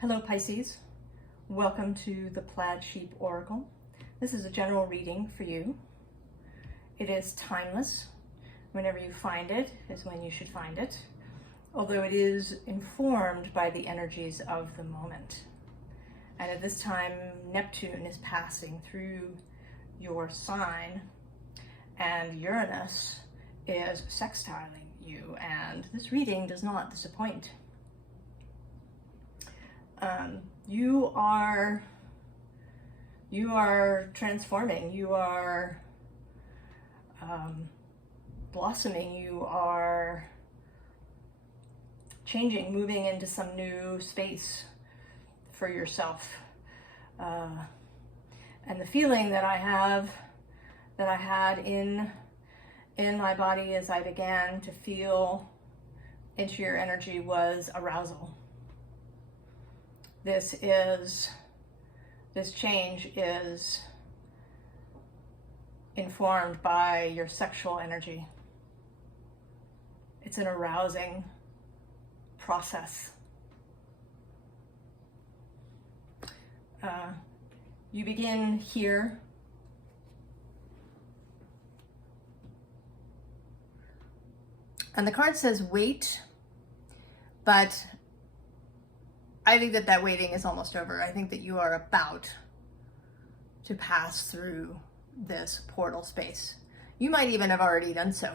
Hello Pisces, welcome to the Plaid Sheep Oracle. This is a general reading for you. It is timeless. Whenever you find it is when you should find it, although it is informed by the energies of the moment. And at this time, Neptune is passing through your sign and Uranus is sextiling you, and this reading does not disappoint. You are transforming, you are blossoming, you are changing, moving into some new space for yourself. And the feeling that I had in my body as I began to feel into your energy was arousal. This change is informed by your sexual energy. It's an arousing process. You begin here. And the card says wait, but I think that waiting is almost over. I think that you are about to pass through this portal space. You might even have already done so.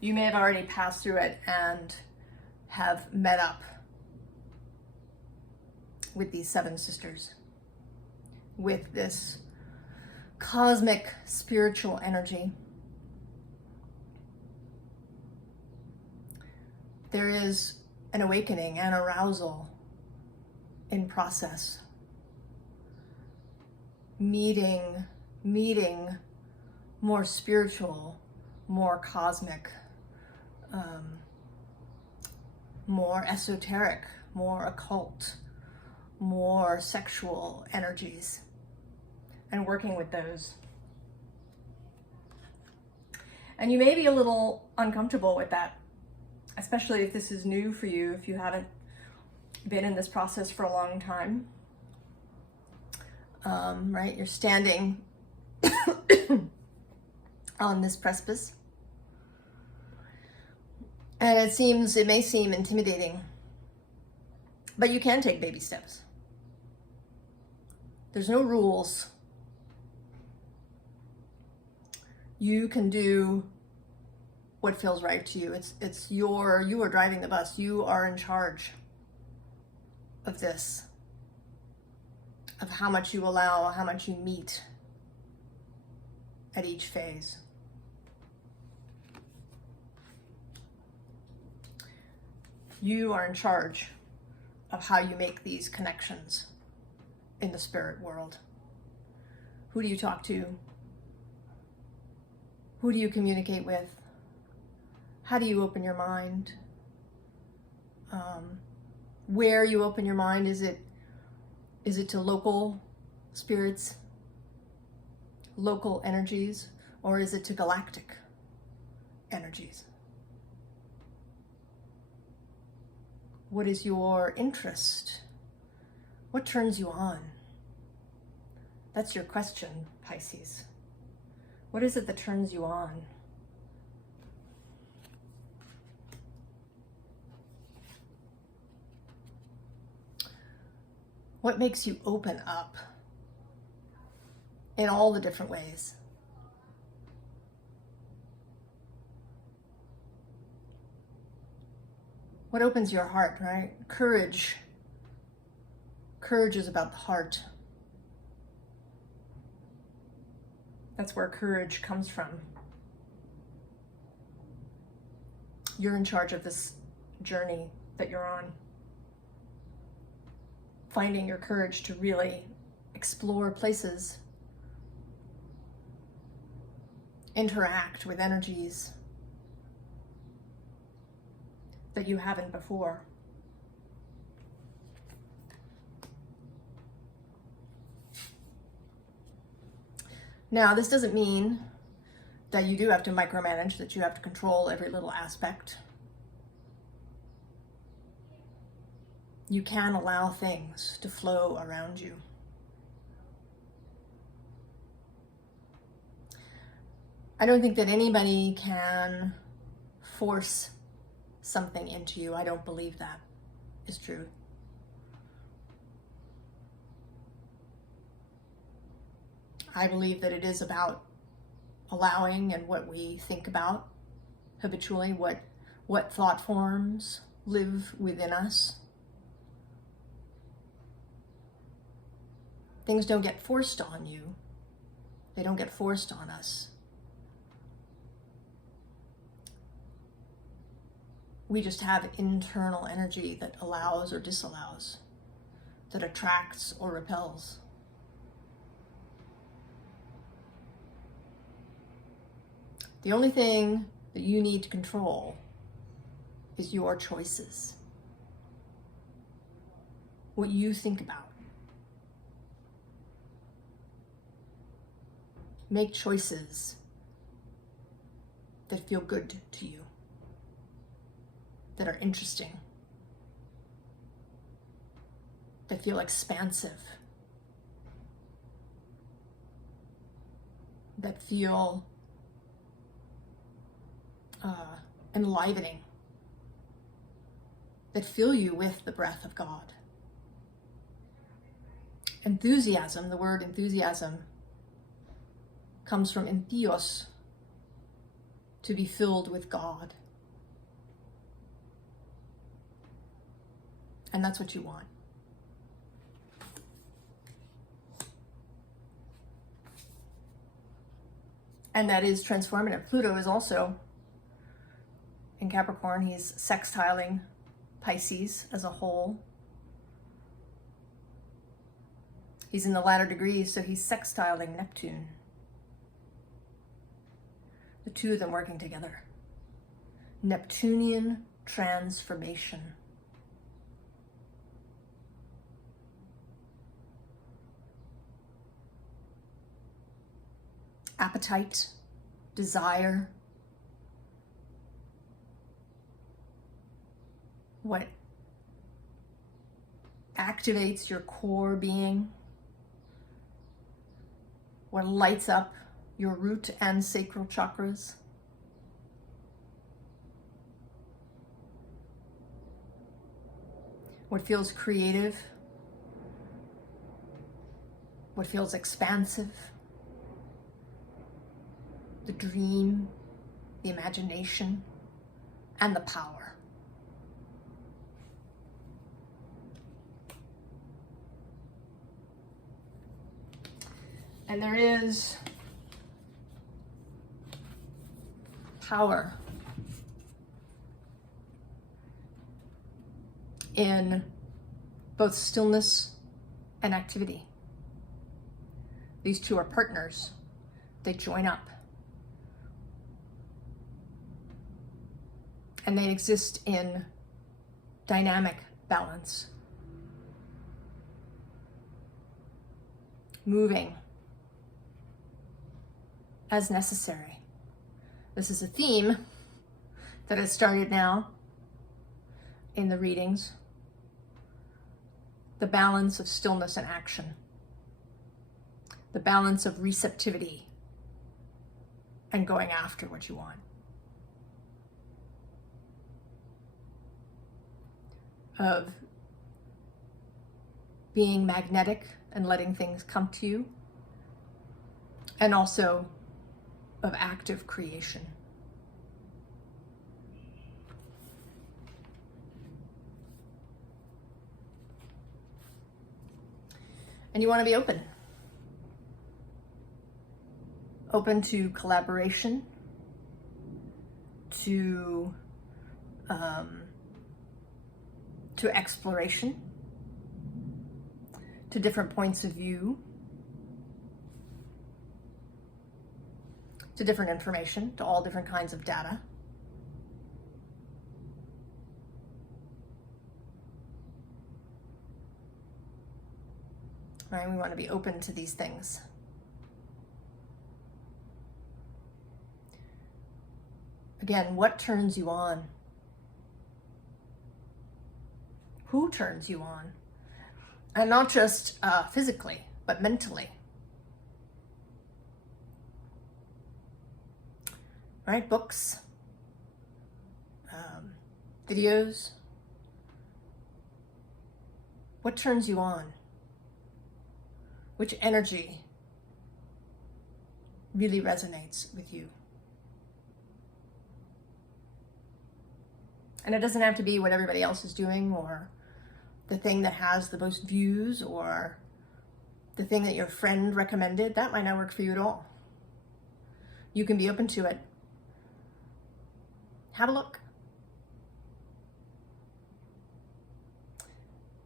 You may have already passed through it and have met up with these seven sisters, with this cosmic spiritual energy. There is an awakening and arousal in process. Meeting more spiritual, more cosmic, more esoteric, more occult, more sexual energies, and working with those. And you may be a little uncomfortable with that, especially if this is new for you, if you haven't been in this process for a long time. Right? You're standing on this precipice. And it may seem intimidating, but you can take baby steps. There's no rules. You can do what feels right to you. You are driving the bus. You are in charge of this, of how much you allow, how much you meet at each phase. You are in charge of how you make these connections in the spirit world. Who do you talk to? Who do you communicate with? How do you open your mind? Where you open your mind, is it to local spirits, local energies, or is it to galactic energies? What is your interest? What turns you on? That's your question, Pisces. What is it that turns you on? What makes you open up in all the different ways? What opens your heart, right? Courage. Courage is about the heart. That's where courage comes from. You're in charge of this journey that you're on. Finding your courage to really explore places, interact with energies that you haven't before. Now, this doesn't mean that you do have to micromanage, that you have to control every little aspect. you can allow things to flow around you. I don't think that anybody can force something into you. I don't believe that is true. I believe that it is about allowing and what we think about habitually, what thought forms live within us. Things don't get forced on you. They don't get forced on us. We just have internal energy that allows or disallows, that attracts or repels. The only thing that you need to control is your choices. What you think about. Make choices that feel good to you, that are interesting, that feel expansive, that feel enlivening, that fill you with the breath of God. Enthusiasm, the word enthusiasm, comes from entheos, to be filled with God. And that's what you want. And that is transformative. Pluto is also in Capricorn. He's sextiling Pisces as a whole. He's in the latter degrees, so he's sextiling Neptune. The two of them working together. Neptunian transformation. Appetite, desire, what activates your core being, what lights up your root and sacral chakras. What feels creative, what feels expansive, the dream, the imagination, and the power. And there is power in both stillness and activity. These two are partners. They join up. And they exist in dynamic balance. Moving as necessary. This is a theme that has started now in the readings. The balance of stillness and action. The balance of receptivity and going after what you want. Of being magnetic and letting things come to you, and also of active creation. And you want to be open. Open to collaboration, to exploration, to different points of view, to different information, to all different kinds of data. Right? We want to be open to these things. Again, what turns you on? who turns you on. And not just physically, but mentally. Right? Books, videos. What turns you on? Which energy really resonates with you? And it doesn't have to be what everybody else is doing, or the thing that has the most views, or the thing that your friend recommended. That might not work for you at all. You can be open to it. Have a look.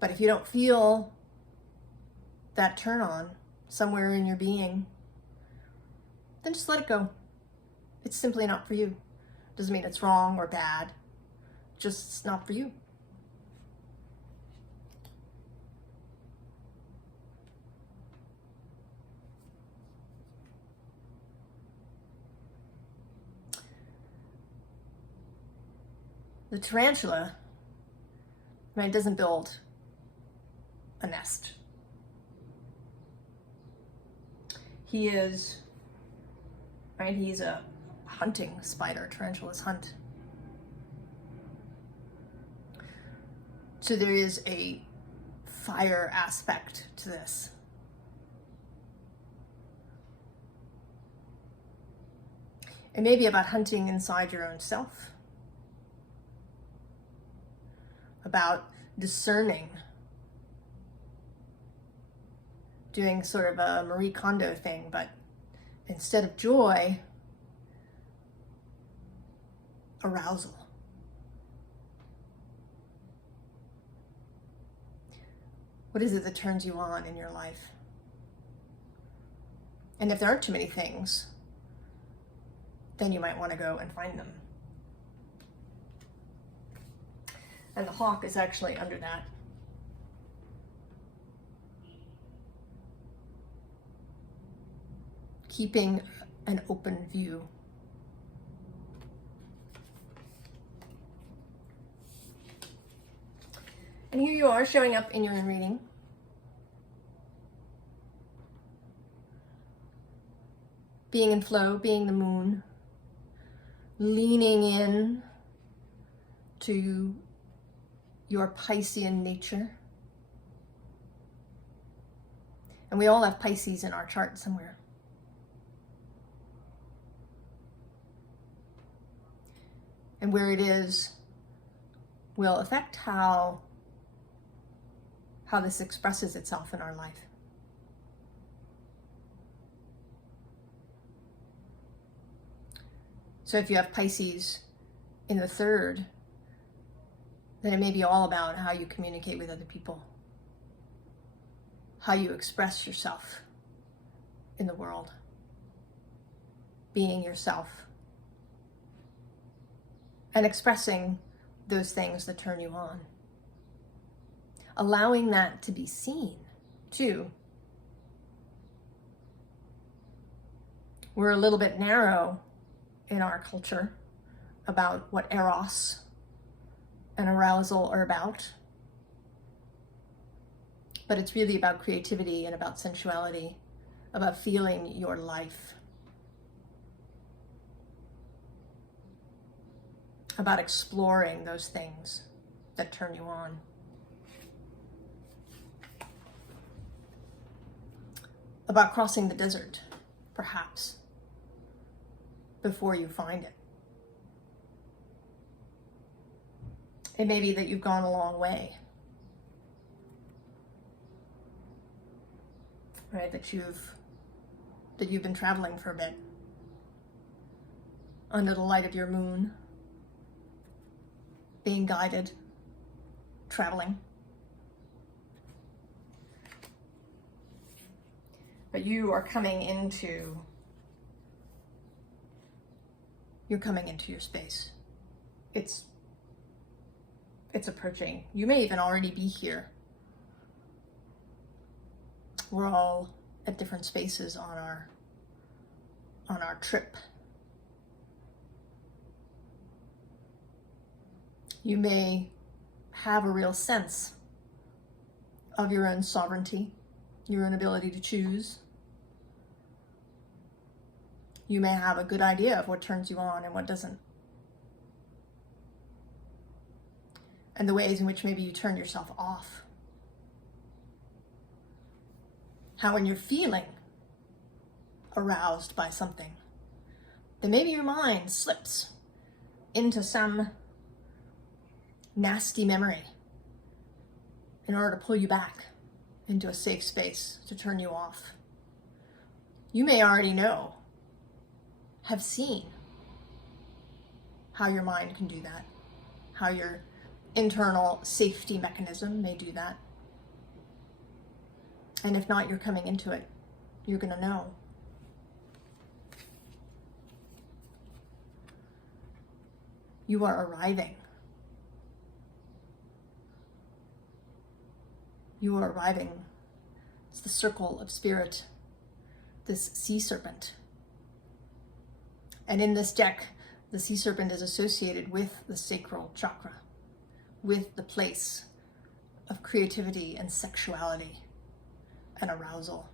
But if you don't feel that turn on somewhere in your being, then just let it go. It's simply not for you. Doesn't mean it's wrong or bad. Just it's not for you. The tarantula, it doesn't build a nest. He is, he's a hunting spider. Tarantulas hunt. So there is a fire aspect to this. It may be about hunting inside your own self, about discerning, doing sort of a Marie Kondo thing, but instead of joy, arousal. What is it that turns you on in your life? And if there aren't too many things, then you might want to go and find them. And the hawk is actually under that. Keeping an open view. And here you are showing up in your own reading. Being in flow, being the moon, leaning in to your Piscean nature. And we all have Pisces in our chart somewhere. And where it is will affect how this expresses itself in our life. So if you have Pisces in the third, then it may be all about how you communicate with other people, how you express yourself in the world, being yourself, and expressing those things that turn you on. Allowing that to be seen, too. We're a little bit narrow in our culture about what eros and arousal are about. But it's really about creativity and about sensuality, about feeling your life, about exploring those things that turn you on. About crossing the desert, perhaps, before you find it. It may be that you've gone a long way, right? That you've been traveling for a bit under the light of your moon, being guided, traveling. But you are coming into your space. It's approaching. You may even already be here. We're all at different spaces on our trip. You may have a real sense of your own sovereignty, your own ability to choose. You may have a good idea of what turns you on and what doesn't. And the ways in which maybe you turn yourself off. How when you're feeling aroused by something, then maybe your mind slips into some nasty memory in order to pull you back into a safe space to turn you off. You may already know, have seen how your mind can do that, how your internal safety mechanism may do that. And if not, you're coming into it. You're going to know. You are arriving. You are arriving. It's the circle of spirit, this sea serpent. And in this deck, the sea serpent is associated with the sacral chakra, with the place of creativity and sexuality and arousal.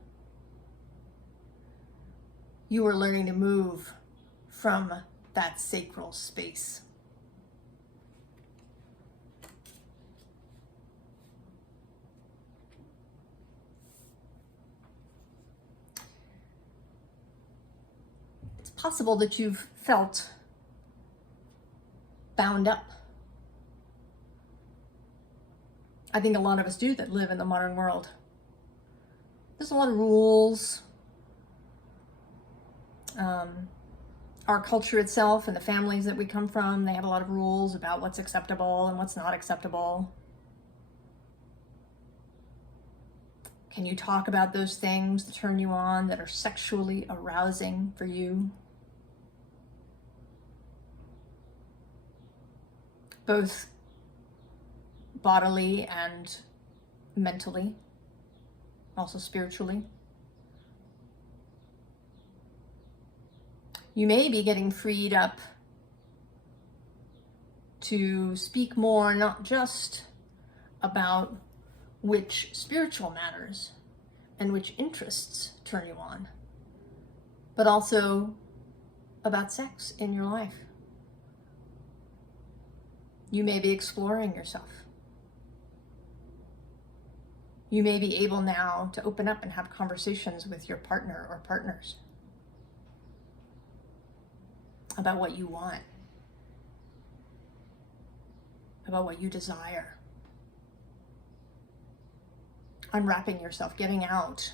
You are learning to move from that sacral space. It's possible that you've felt bound up. I think a lot of us do that live in the modern world. There's a lot of rules. Our culture itself and the families that we come from, they have a lot of rules about what's acceptable and what's not acceptable. Can you talk about those things that turn you on, that are sexually arousing for you? Both bodily and mentally, also spiritually. You may be getting freed up to speak more, not just about which spiritual matters and which interests turn you on, but also about sex in your life. You may be exploring yourself. You may be able now to open up and have conversations with your partner or partners about what you want, about what you desire. Unwrapping yourself, getting out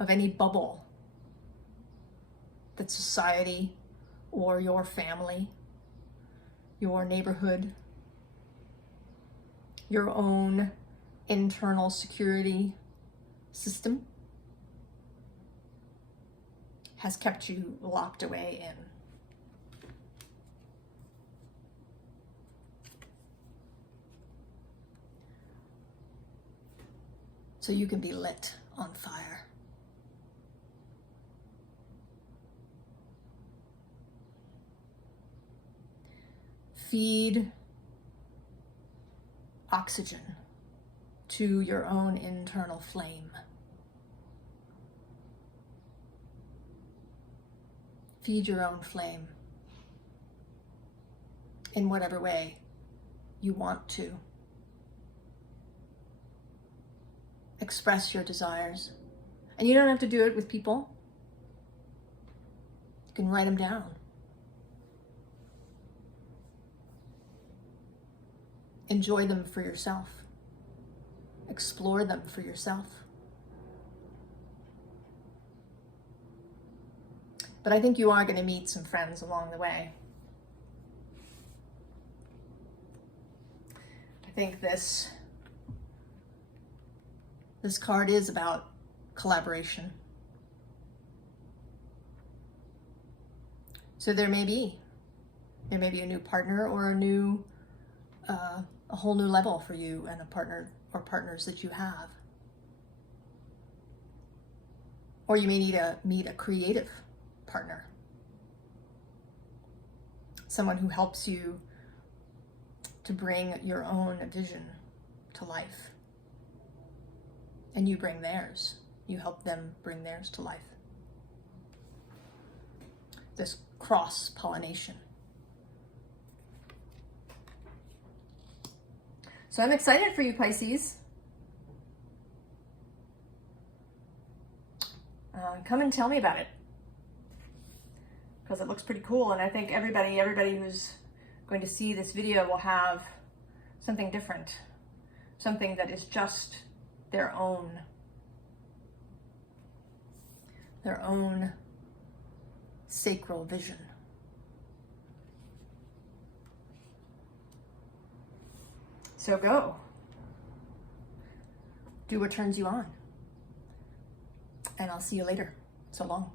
of any bubble that society or your family, your neighborhood, your own internal security system has kept you locked away in. So you can be lit on fire. Feed oxygen to your own internal flame. Feed your own flame in whatever way you want to. Express your desires. And you don't have to do it with people. You can write them down. Enjoy them for yourself. Explore them for yourself. But I think you are going to meet some friends along the way. I think this card is about collaboration. So there may be a new partner or a whole new level for you and a partner or partners that you have. Or you may need to meet a creative partner. Someone who helps you to bring your own vision to life. and you bring theirs. You help them bring theirs to life. This cross-pollination. So I'm excited for you, Pisces. Come and tell me about it, because it looks pretty cool, and I think everybody who's going to see this video will have something different, something that is just their own sacral vision. So go. Do what turns you on. And I'll see you later. So long.